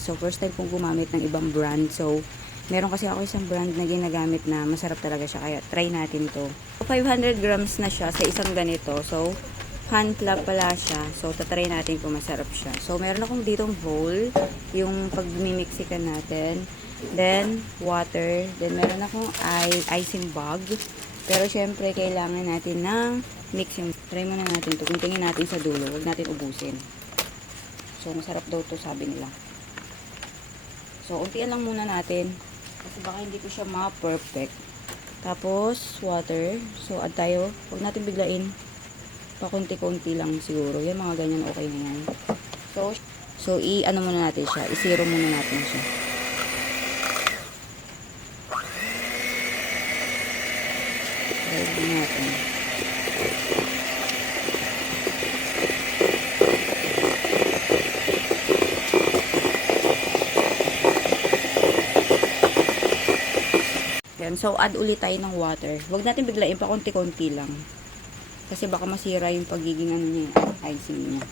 So, first time kong gumamit ng ibang brand. So, meron kasi ako isang brand na ginagamit na masarap talaga siya. Kaya, try natin to. 500 grams na siya sa isang ganito. So, hand clap pala siya. So, tatry natin kung masarap siya. So, meron akong ditong bowl. Yung pag-mimixikan natin. Then, water. Then, meron akong icing bag. Pero, syempre, kailangan natin ng mixing. Try muna natin to. Kuntingin natin sa dulo. Huwag natin ubusin. So, masarap daw to, sabi nila. So, untian lang muna natin. Kasi baka hindi ko siya ma-perfect. Tapos, water. So, add tayo. Huwag natin biglain. Pakunti-kunti lang siguro. Yan, mga ganyan, okay na yan. So i-ano muna natin siya. I-zero muna natin siya. Ready natin. Yan. So, add ulit tayo ng water. Huwag natin biglain, pa konti-konti lang. Kasi baka masira yung pagiging ano niya, icing niya.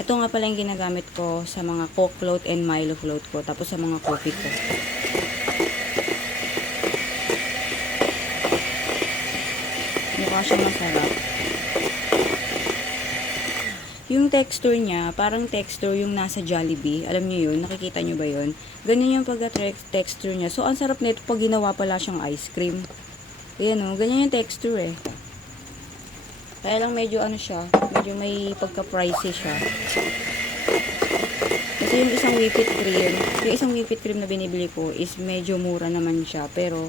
Ito nga pala yung ginagamit ko sa mga Coke float and Milo float ko. Tapos sa mga coffee ko. Mukha siyang masarap. Yung texture niya, parang texture yung nasa Jollibee. Alam niyo yun? Nakikita niyo ba yun? Ganyan yung pagka-texture niya. So, ang sarap nito pag ginawa pala siyang ice cream. Ayan o, ganyan yung texture eh. Kaya lang medyo ano siya, medyo may pagka-pricey siya. Kasi yung isang whipped cream na binibili ko is medyo mura naman siya. Pero,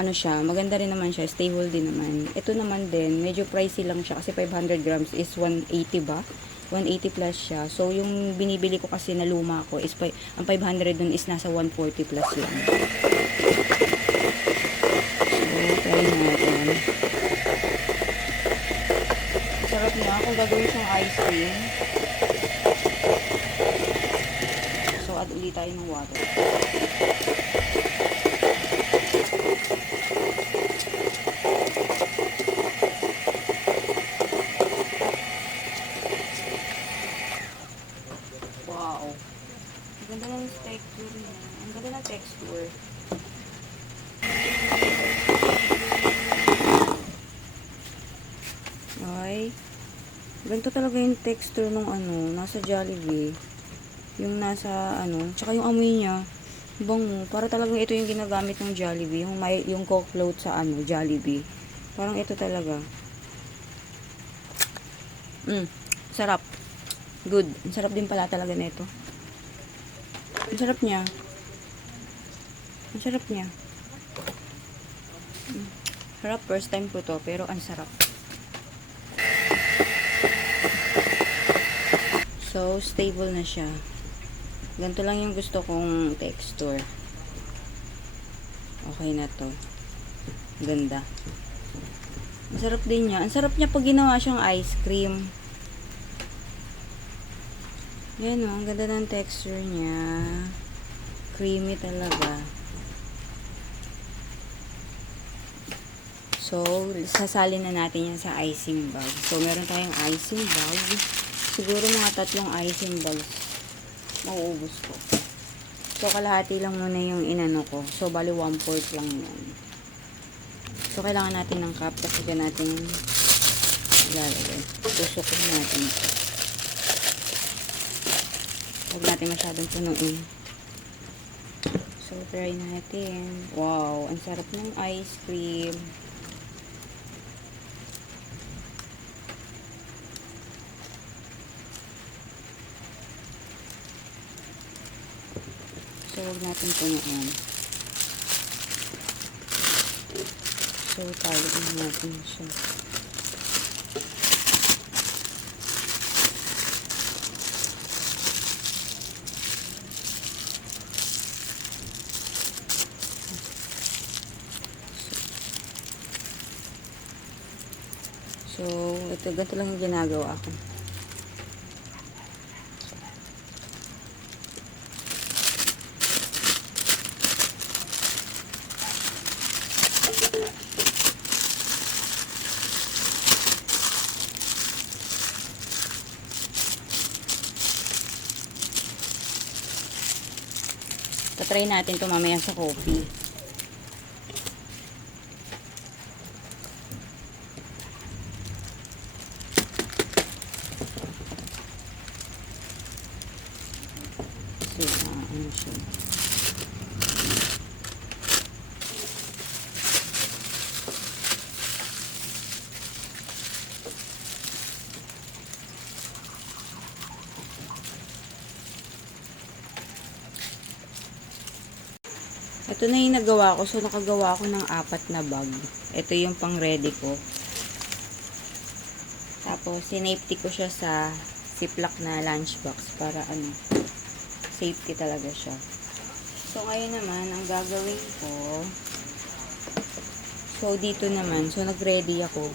ano siya, maganda rin naman siya, stable din naman. Ito naman din, medyo pricey lang siya kasi 500 grams is 180 ba? 180 plus siya. So, yung binibili ko kasi na luma ko is, ang 500 dun is nasa 140 plus lang. So, try natin. Sarap niya kung gagawin siyang ice cream. So, add ulit tayo ng water. Wow. Ang ganda ng texture niya. Ang ganda ng texture. Ay. Ganito talaga yung texture ng ano, nasa Jollibee. Yung nasa ano, tsaka yung amoy niya. Bango. Para talagang ito yung ginagamit ng Jollibee. Yung Coke float sa ano, Jollibee. Parang ito talaga. Sarap. Good. Ang sarap din pala talaga nito. Ang sarap niya. Ang sarap niya. Sarap. First time ko to, pero ang sarap. So, stable na siya. Ganito lang yung gusto kong texture. Okay na to. Ganda. Ang sarap din niya. Ang sarap niya pag ginawa siyang ice cream. Yan o. Ang ganda ng texture niya. Creamy talaga. So, sasalin na natin yan sa icing bag. So, meron tayong icing bag. Siguro mga 3 icing bags mauubos ko. So, kalahati lang muna yung inano ko. So, bali 1/4 lang yan. So, kailangan natin ng cup kasi dyan natin ilalagay. Tusukin natin. Huwag natin masyadong punuin. So, try natin. Wow! Ang sarap ng ice cream. So, huwag natin punuin. So, talagin natin siya. So, ganito lang yung ginagawa ko. Tatry natin ito mamaya sa coffee. So, ano siya. Ito na yung nagawa ko. So, nakagawa ako ng 4 na bag. Ito yung pang ready ko. Tapos, sinafety ko siya sa ziplock na lunchbox para safety talaga siya. So, ngayon naman, ang gagawin ko, so, dito naman, so, nag-ready ako.